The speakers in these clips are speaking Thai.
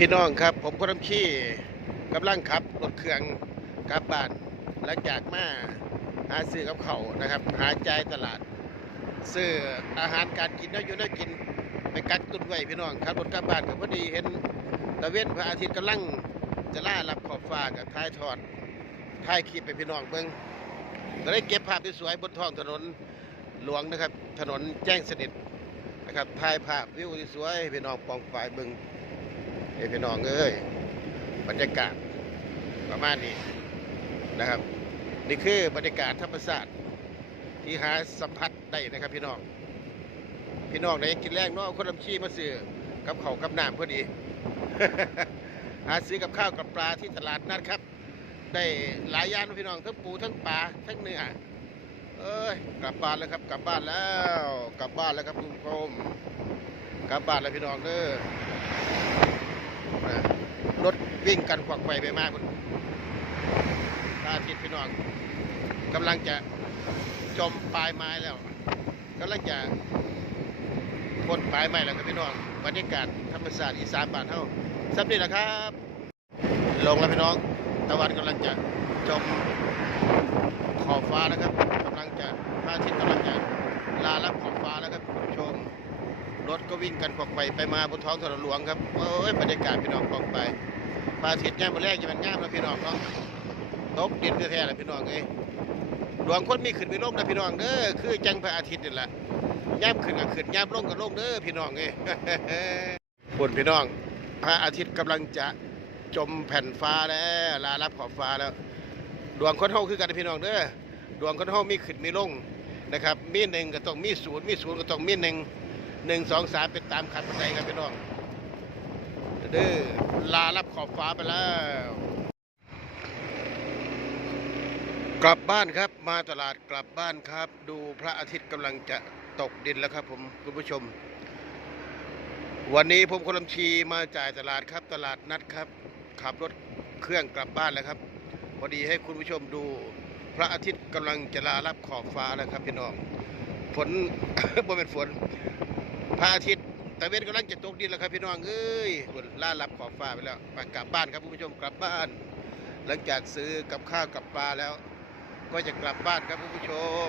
พี่น้องครับ ผมคนน้ำขี้กำลังขับรถเครื่องกลับบ้านหลังจากมาหาซื้อกับเขานะครับ หาใจตลาด ซื้ออาหารการกินแล้วอยู่น่ากินไปกักตุนไว้พี่น้องขับรถกลับบ้านกับพอดีเห็นตะเวนพระอาทิตย์กำลังจะล่ารับขอบฟ้ากับท้ายทอดท้ายคลิปไปพี่น้องเบิ่งก็ได้เก็บภาพที่สวยบนท้องถนนหลวงนะครับ ถนนแจ้งสนิทนะครับถ่ายภาพวิวที่สวยพี่น้องปองฝ่ายเบิ่ง เอพี่น้องเอ้ยบรรยากาศประมาณนี้นะครับ นี่คือบรรยากาศธรรมศาสตร์ที่หาสัมผัสได้นะครับ พี่น้อง พี่น้องได้กินแรงนาะคนลำชีมาซื้อกับเขากับน้ำพอดี หาซื้อกับข้าวกับปลาที่ตลาดนัดครับ ได้หลายอย่างนพี่น้องทั้งปูทั้งปลาทั้งเนื้อเอ้ยกลับบ้านแล้วครับ กลับบ้านแล้ว กลับบ้านแล้วครับคุณผู้ชมกลับบ้านแล้วพี่น้องเด้อ นะรถวิ่งกันขวักไขวไปมากคุณตาทิศพี่น้องกำลังจะจมปลายไม้แล้วกำลังจะพ้นปลายไม้แล้วครับพี่น้องบรรยากาศธรรมศาสตร์อีสานบ้านเฮาสำเร็จแล้วครับ ลงแล้วพี่น้องตะวันกำลังจะจมขอบฟ้าแล้วครับกำลังจะพระอาทิตย์กำลังจะลาลับขอบฟ้าแล้วครับคุณผู้ชม ร ถก็วิ่งกันขวักไขว่ไปมาบนท้องถนนหลวงครับโอ้ยบรรยากาศพี่น้องกองไปพระอาทิตย์แง่มาแรกจะเป็นงามนะพี่น้องเนาะตกดินแท้ๆเลยพี่น้องเอ้ยดวงคนมีขึ้นมีลงนะพี่น้องเด้อคือจังพระอาทิตย์นี่แหละย่ำขึ้นก็ขึ้นย่ำลงก็ลงเด้อพี่น้องเอ้ยบนพี่น้อง พระอาทิตย์กำลังจะจมแผ่นฟ้าแล้วลารับขอบฟ้าแล้ว ดวงคนเฮาคือกันพี่น้องเด้อดวงคนเฮามีขึ้นมีลงนะครับ มีหนึ่งก็ต้องมีศูนย์มีศูนย์ก็ต้องมีหนึ่ง หนึ่งสองสามเป็นตามขัดบันไดครับพี่น้องเด้อลารับขอบฟ้าไปแล้ว กลับบ้านครับมาตลาดกลับบ้านครับ ดูพระอาทิตย์กำลังจะตกดินแล้วครับผมคุณผู้ชม วันนี้ผมคนลำชีมาจ่ายตลาดครับ ตลาดนัดครับ ขับรถเครื่องกลับบ้านแล้วครับพอดีให้คุณผู้ชมดูพระอาทิตย์กำลังจะลารับขอบฟ้าแล้วครับพี่น้องฝนบ่เป็นฝน พระอาทิตย์ตะเวนกำลังจะตกดินแล้วครับพี่น้องเอ้ยฝนล่ารับขอบฟ้าไปแล้วมากลับบ้านครับคุณผู้ชมกลับบ้าน หลังจากซื้อกับข้าวกับปลาแล้ว ก็จะกลับบ้านครับคุณผู้ชม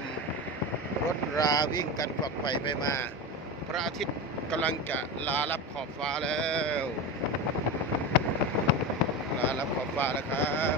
รถราวิ่งกันฝักไฟไปมา พระอาทิตย์กำลังจะลารับขอบฟ้าแล้ว ลารับขอบฟ้าแล้วครับ